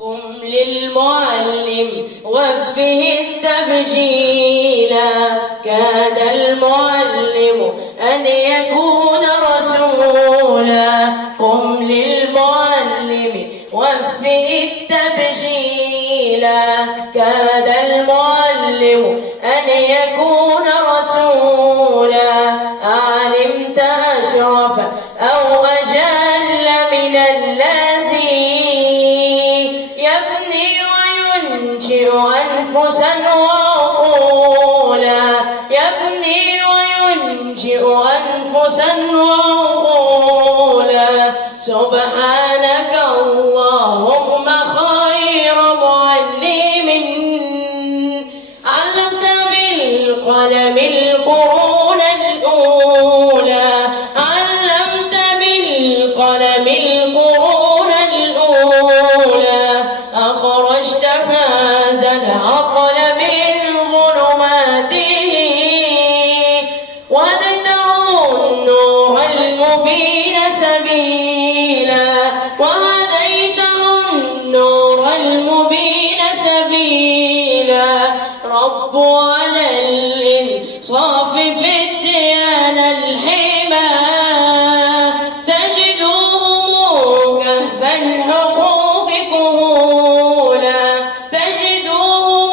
قم للمعلم وفه التبجيلا، كاد المعلم أن يكون رسولا. قم للمعلم وفه التبجيلا، كاد المعلم أن يكون رسولا. علمت أشرف أو أجل من الذي يبني وينشئ أنفسا وعقولا، يبني وينشئ أنفسا وعقولا. سبحانك اللهم خير معلم، علمت بالقلم القرون الأولى، علمت بالقلم القرون الأولى. أخرجت هذا العقل من ظلماته، وهديته النور المبين سبيلا، وهديته النور المبين سبيلا. رب على الإنصاف في الديان الحمى، تجدهم كهف الحقوق كهولا، تجدهم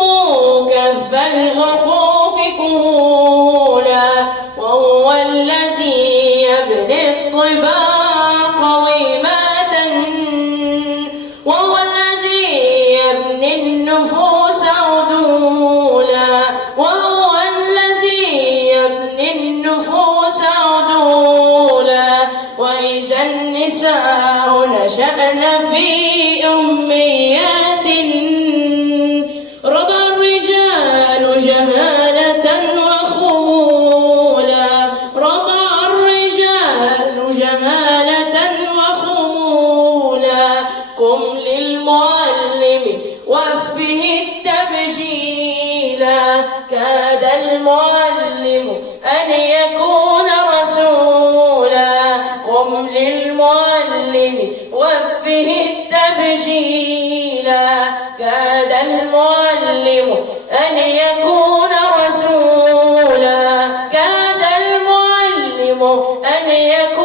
كهف الحقوق كهولا. وهو الذي يبني الطباع قويمة، وهو الذي يبني النفوس عدولا، وهو الذي يبني النفوس عدولا. وإذا النساء نشأن في أميات، رضى الرجال جهالة وخمولا، رضى الرجال جهالة وخمولا. قم للمعلم وفه التبجيلا، كاد المعلم أن يكون رسولا. قم للمعلم وفه التبجيلا، كاد المعلم أن يكون رسولا، كاد المعلم أن يكون